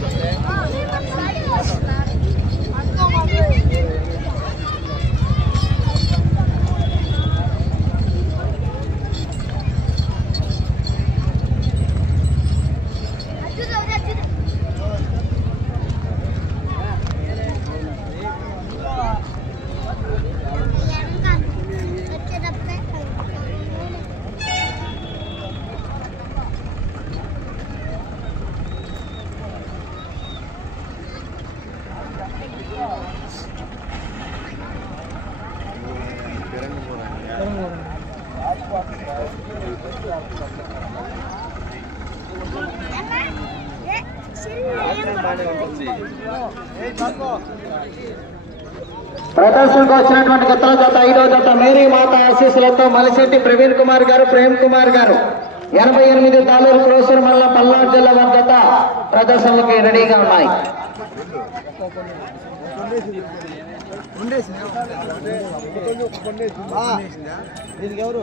Gracias. ప్రదర్శనకు వచ్చినటువంటి గతల జత ఐదో జత మేరీ మాత ఆశీస్సులతో మలిశెట్టి ప్రవీణ్ కుమార్ గారు ప్రేమ్ కుమార్ గారు. ఎనభై ఎనిమిది తాలూరు క్రోసూరు మల్ల పల్నాడు జిల్లా వారి జత ప్రదర్శనలకి రెడీగా ఉన్నాయి. ఎవరు?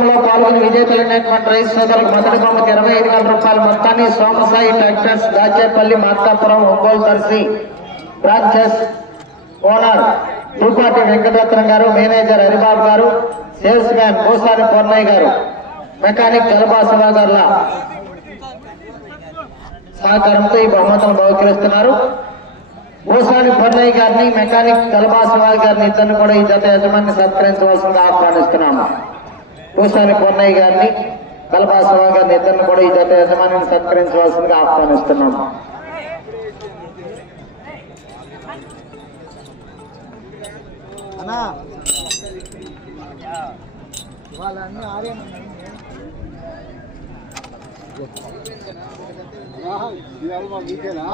పాల్గొని విజేతలైనటువంటి రైతు సోదరులు మొదటి బొమ్మకి ఇరవై ఐదు వేల రూపాయల. మొత్తాన్ని Somasai tractors Dachepalli Markapuram Ongole తరసి branches owner Tupati Venkataratnam garu manager Haribabu గారు సేల్స్ మ్యాన్ భూసాని పూర్ణయ్య గారు మెకానిక్ గల్బాసవా గారుల సహకారంతో ఈ బహుమతులు బహుకరిస్తున్నారు. భూసాని పొన్నయ్య గారిని మెకానిక్ గల్బాసవా గారిని ఇద్దరు కూడా ఈ జత యజమాని సత్కరించవలసిందిగా ఆహ్వానిస్తున్నాము. భూసాని పూర్ణయ్య గారిని గల్బాసవా గారిని ఇద్దరిని కూడా ఈ జత యజమానిని సత్కరించవలసిందిగా వాళ్ళన్నీ మీకేనా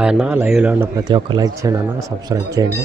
ఆయన లైవ్లో ఉన్న ప్రతి ఒక్క లైక్ చేయండి అన్న సబ్స్క్రైబ్ చేయండి.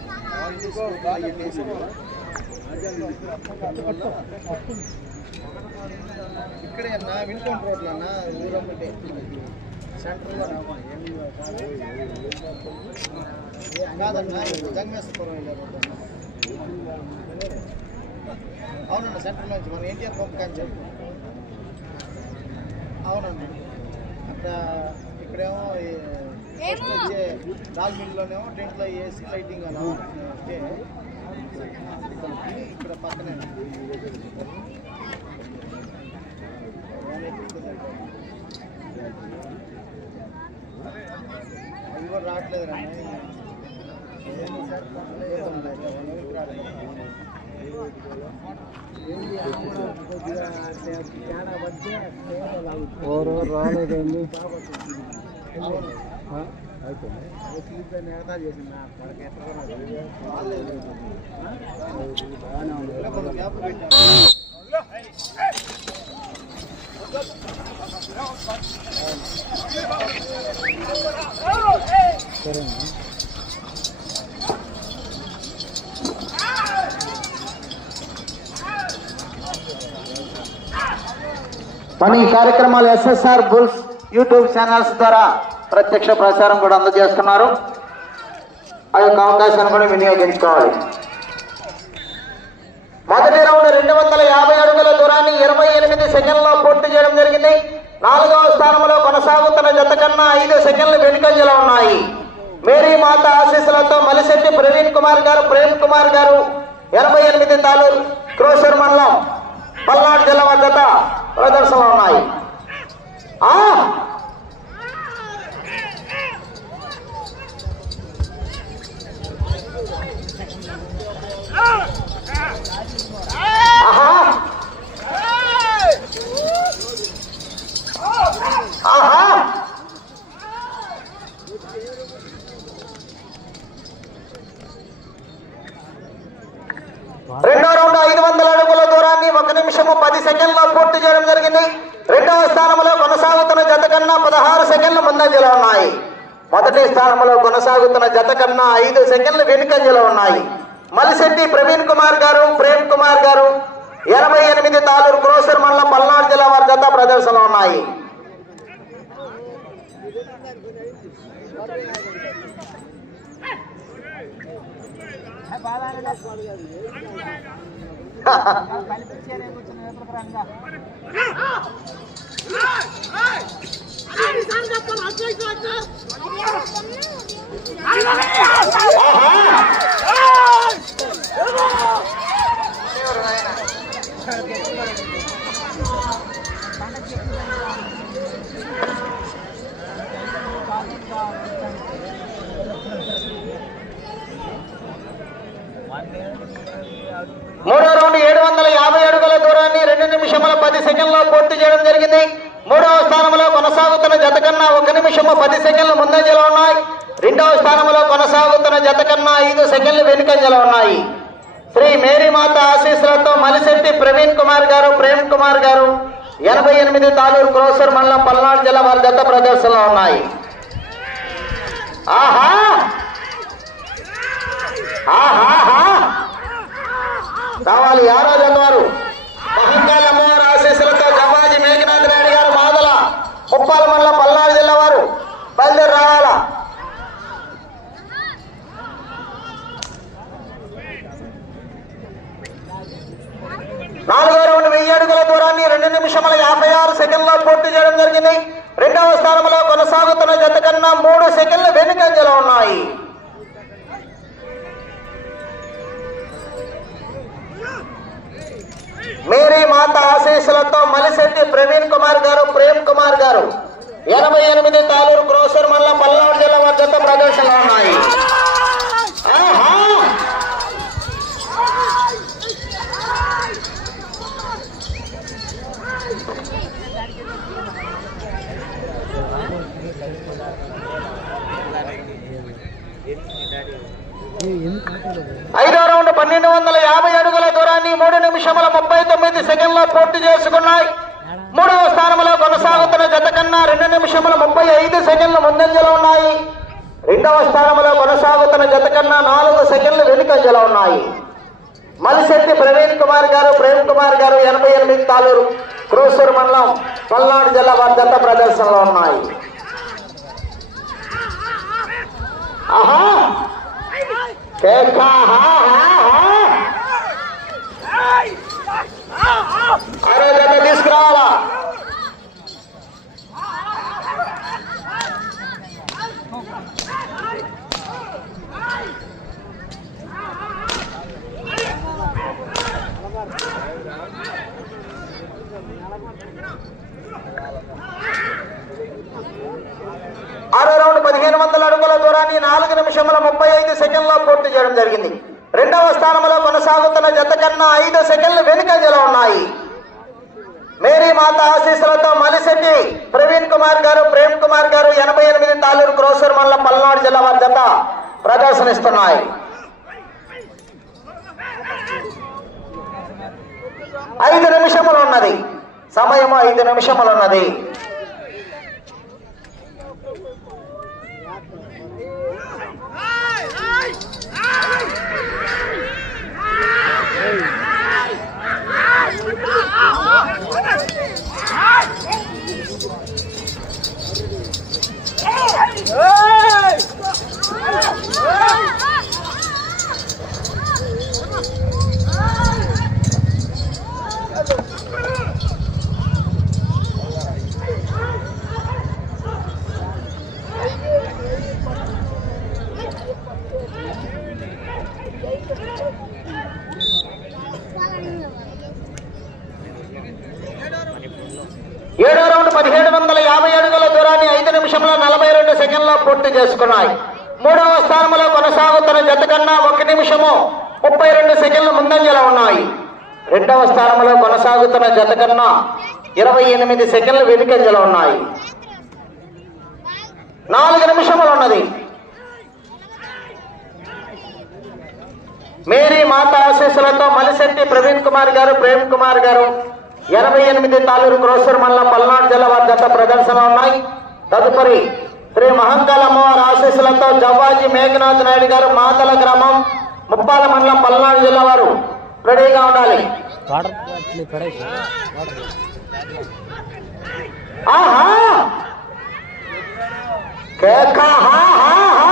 ఇక్కడే అన్నా వినుకొండ రోడ్లు అన్న దూరం ఉంటే సెంటర్లో కాదన్న జంగమేశ్వరం వెళ్ళే సెంటర్ నుంచి మన ఎన్టీఆర్ పంప్ కానీ అవునండి అక్కడ ఇక్కడేమో ఫస్ట్ వచ్చే రాజ్ మిల్లోనేమో టెంట్లో ఏసీ లైటింగ్ అలా ఉంటే ఇక్కడ పక్కనే. అవి కూడా రావట్లేదు రా ఓరో రాలేదండి. మన ఈ కార్యక్రమాలు ఎస్ఎస్ఆర్ బుల్స్ యూట్యూబ్ ఛానల్స్ ద్వారా ప్రత్యక్ష ప్రచారం కూడా అందజేస్తున్నారు. ఆ యొక్క అవకాశాన్ని కూడా వినియోగించుకోవాలి. మొదటి రౌండ్ రెండు వందల యాభై అడుగుల దూరాన్ని ఇరవై ఎనిమిది సెకండ్లో పూర్తి చేయడం జరిగింది. నాలుగవ స్థానంలో కొనసాగుతున్న జత కన్నా ఐదు సెకండ్లు వెనుకంజలో ఉన్నాయి. మేరీ మాత ఆశీస్సులతో మలిశెట్టి ప్రవీణ్ కుమార్ గారు ప్రేమ్ కుమార్ గారు ఎనభై ఎనిమిది తాలూరు క్రోషర్ మండలం పల్నాడు జిల్లా జత ప్రదర్శనలో ఉన్నాయి ఆ ఆహా ఆహా రెండో రౌండ్ ఐదు వందల అడుగుల దూరాన్ని ఒక నిమిషము పది సెకండ్లో పూర్తి చేయడం జరిగింది రెండవ స్థానంలో కొనసాగుతున్న జత కన్నా పదహారు సెకండ్లు ముందంజలో ఉన్నాయి. మొదటి స్థానంలో కొనసాగుతున్న జత కన్నా ఐదు సెకండ్లు వెనుకంజలో ఉన్నాయి. మలిశెట్టి ప్రవీణ్ కుమార్ గారు ప్రేమ్ కుమార్ గారు ఎనభై ఎనిమిది తాలూరు క్రోసర్ మండలం పల్నాడు జిల్లా వారి జత ప్రదర్శనలో ఉన్నాయి. మూడో రౌండ్ ఏడు వందల యాభై అడుగుల దూరాన్ని రెండు నిమిషముల పది సెకండ్లో పూర్తి చేయడం జరిగింది. మూడవ స్థానంలో కొనసాగుతున్న జత కన్నా ఒక నిమిషము పది సెకండ్లు ముందంజలో ఉన్నాయి. రెండవ స్థానంలో కొనసాగుతున్న జత కన్నా ఐదు సెకండ్లు వెనుకంజలో ఉన్నాయి. శ్రీ మేరీమాత ఆశీస్సులతో మలిశెట్టి ప్రవీణ్ కుమార్ గారు ప్రేమ్ కుమార్ గారు ఎనభై ఎనిమిది తాలూరు క్రోసర్ మండలం పల్నాడు జిల్లా వారి జత ప్రదర్శనలో ఉన్నాయి. ఆహా! ఆహా రావాలి ఆరో జత వారు మహంకాళ తాలూరు గ్రోసర్ మండలం పల్నాడు జిల్లా మధ్యంత ప్రదర్శనలు ఉన్నాయి. ఐదో రౌండ్ పన్నెండు వందల యాభై అడుగుల దూరాన్ని మూడు నిమిషముల ముప్పై తొమ్మిది సెకండ్లో పూర్తి చేసుకున్నాయి. మూడవ స్థానం కొనసాగుతున్న జత కన్నా రెండు నిమిషముల ముప్పై ఐదు సెకండ్లు ముందంజలో ఉన్నాయి. రెండవ స్థానంలో కొనసాగుతున్న జత కన్నా నాలుగు సెకండ్లు వెనుకంజలో ఉన్నాయి. మలిశెట్టి ప్రవీణ్ కుమార్ గారు ప్రేమ్ కుమార్ గారు ఎనభై ఎనిమిది తాలూరు క్రోసూరు మండలం పల్నాడు జిల్లా వారి జత ప్రదర్శనలో ఉన్నాయి. ఆహా! తీసుకురావాలా ఆరో రౌండ్ పదిహేను వందల అడుగుల దూరాన్ని నాలుగు నిమిషముల ముప్పై ఐదు సెకండ్లో పూర్తి చేయడం జరిగింది. రెండవ స్థానంలో కొనసాగుతున్న జత కన్నా ఐదు సెకండ్లు వెనుకంజలో ఉన్నాయి. మేరీ మాత ఆశీస్సులతో మలిశెట్టి ప్రవీణ్ కుమార్ గారు ప్రేమ్ కుమార్ గారు ఎనభై ఎనిమిది తాలూరు క్రోసర్ మండలం పల్నాడు జిల్లా వారి జత ప్రదర్శనిస్తున్నాయి. ఐదు నిమిషములు ఉన్నది. సమయం ఐదు నిమిషములు ఉన్నది. Oh! చేసుకున్నాయి మూడవ స్థానంలో కొనసాగుతున్న జత కన్నా ఒక నిమిషము ముప్పై రెండు సెకండ్లు ముందంజలో ఉన్నాయి. రెండవ స్థానంలో కొనసాగుతున్న జత కన్నా ఇరవై ఎనిమిది సెకండ్లు వెనుకంజలో ఉన్నాయి. నాలుగు నిమిషములు ఉన్నది. మేరీ మాత ఆశీస్సులతో మలిశెట్టి ప్రవీణ్ కుమార్ గారు ప్రేమ్ కుమార్ గారు ఎనభై ఎనిమిది తాలూరు క్రోసర్ మండలం పల్నాడు జిల్లా వారి గత ప్రదర్శన ఉన్నాయి. తదుపరి శ్రీ మహంకాళ అమ్మవారి ఆశీస్సులతో జవ్వాజీ మేఘనాథ్ నాయుడు గారు మాతల గ్రామం ముప్పాల మండలం పల్నాడు జిల్లా వారు రెడీగా ఉండాలి. ఆహా! కేక హా హా హా!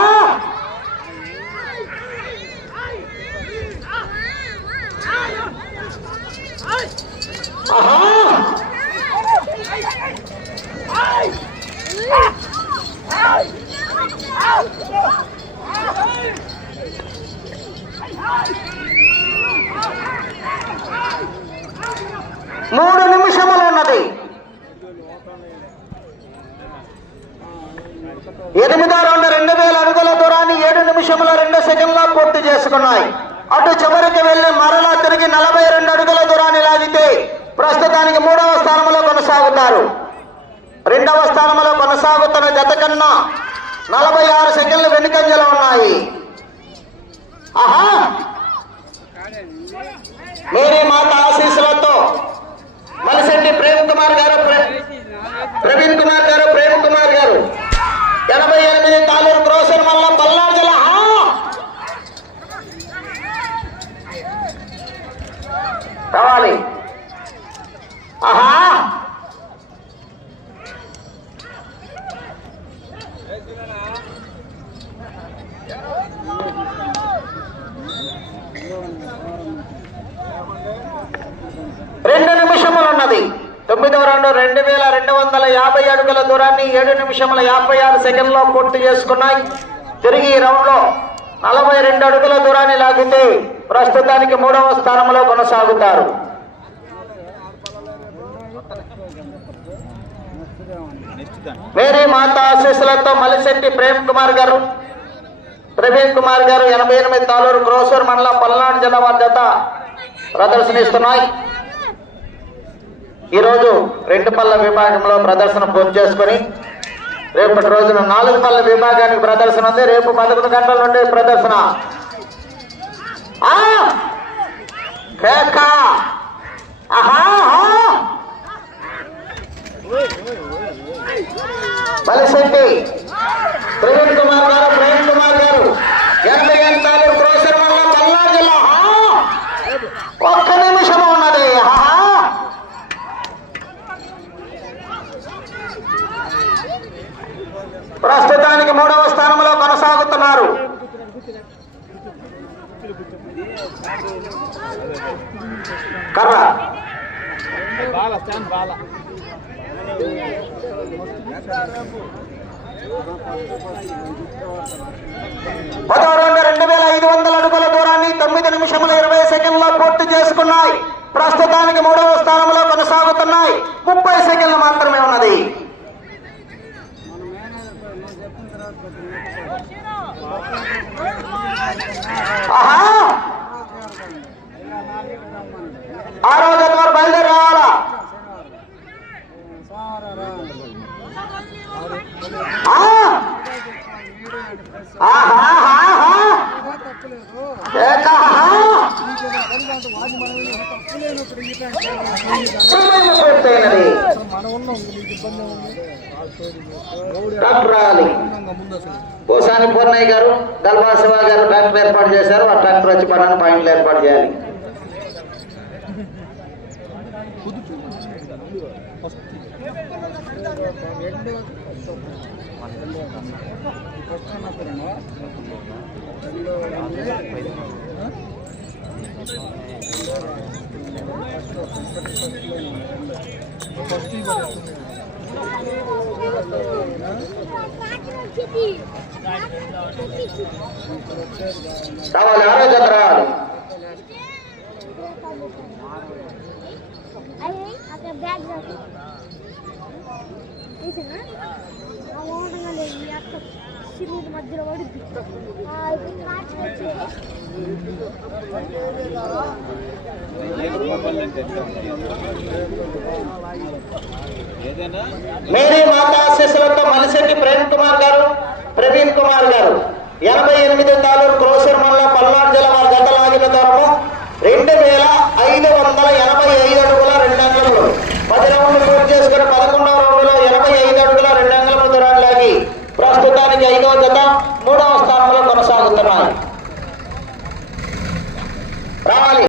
మూడు నిమిషములు ఉన్నది. ఎనిమిదో రౌండ్ రెండు వేల అడుగుల దూరాన్ని ఏడు నిమిషముల రెండు సెకండ్లో పూర్తి చేసుకున్నాయి. అటు చివరికి వెళ్ళి మరలా తిరిగి నలభై రెండు అడుగుల దూరాన్ని లాగితే ప్రస్తుతానికి మూడవ స్థానంలో కొనసాగుతారు. రెండవ స్థానంలో కొనసాగుతున్న జత కన్నా నలభై ఆరు సెకండ్లు వెనుకంజలో ఉన్నాయి ఆహా మేరీ మాత ఆశీస్సులతో మలిశెట్టి ప్రేమ్ కుమార్ గారు ప్రే- ప్రవీణ్ కుమార్ గారు ప్రేమ్ కుమార్ గారు ఎనభై ఎనిమిది తాలూరు క్రోసర్ వల్ల పల్నాడు జిల్లా హా! కావాలి ఆహా రెండు నిమిషములు ఉన్నది తొమ్మిదవ రెండు వేల రెండు వందల యాభై అడుగుల దూరాన్ని ఏడు నిమిషముల యాభై ఆరు సెకండ్లో పూర్తి చేసుకున్నాయి. తిరిగి ఈ రౌండ్లో నలభై రెండు అడుగుల దూరాన్ని లాగితే ప్రస్తుతానికి మూడవ స్థానంలో కొనసాగుతారు. మేరీ మాత ఆశీస్సులతో మలిశెట్టి ప్రేమ్ కుమార్ గారు ప్రవీణ్ కుమార్ గారు ఎనభై ఎనిమిది తాలూరు క్రోసూర్ మండలం పల్నాడు జిల్లా వద్ద ప్రదర్శనిస్తున్నాయి. ఈరోజు రెండు పళ్ళ విభాగంలో ప్రదర్శన పూర్తి చేసుకొని రేపటి రోజున నాలుగు పళ్ళ విభాగానికి ప్రదర్శన ఉంది. రేపు పదకొండు గంటల నుండి ప్రదర్శన. బలిశెట్టి. ప్రవీణ్ కుమార్ గారు ప్రయత్నం కుమార్ గారు ఎనభై ఎనిమిది తాలూరు క్రోసర్ మండలం పల్నాడు జిల్లా ఆహా! ఒక్క నిమిషం ఉన్నది ఆహా! ప్రస్తుతానికి మూడవ స్థానంలో కొనసాగుతున్నారు కర్ర పదో రెండు రెండు వేల ఐదు వందల అడుగుల దూరాన్ని తొమ్మిది నిమిషముల ఇరవై సెకండ్లో పూర్తి చేసుకున్నాయి. ప్రస్తుతానికి మూడవ స్థానంలో కొనసాగుతున్నాయి. ముప్పై సెకండ్లు మాత్రమే ఉన్నది. ఆహా ఆ రోజు వారు బయలుదేరి రావాలా ఆ! ఆహాహాహా! ఏకాహా! సమయం పూర్తయినది. డాక్టర్ రావాలి పోసాని పూర్ణయ్య గారు గల్బా శివ గారు ట్రాక్టర్ ఏర్పాటు చేశారు. ఆ ట్రాక్టర్ వచ్చి పడాలని పాయింట్లు ఏర్పాటు చేయాలి. ఫస్ట్ కావాలి ఆరో జత రావాలి మధ్యలో అక్కడ మేరీ మాతా శిశులతో మనిషికి ప్రేమ్ కుమార్ గారు ప్రవీణ్ కుమార్ గారు. ఎనభై ఎనిమిది తాలూకు క్రోసర్ మల్ల పల్నాడు జిల్లా వారి గత లాగిన తరపు రెండు వేల ఐదు వందల ఎనభై ఐదు అడుగుల రెండు అంగళములు. పది రౌండ్లు పూర్తి చేసుకుని పదకొండవ రౌండ్లో ఎనభై ఐదు అడుగుల రెండు అంగళముల దూరాన్ని లాగి ప్రస్తుతానికి ఐదవ జత మూడవ స్థానంలో కొనసాగుతున్నాయి. రావాలి.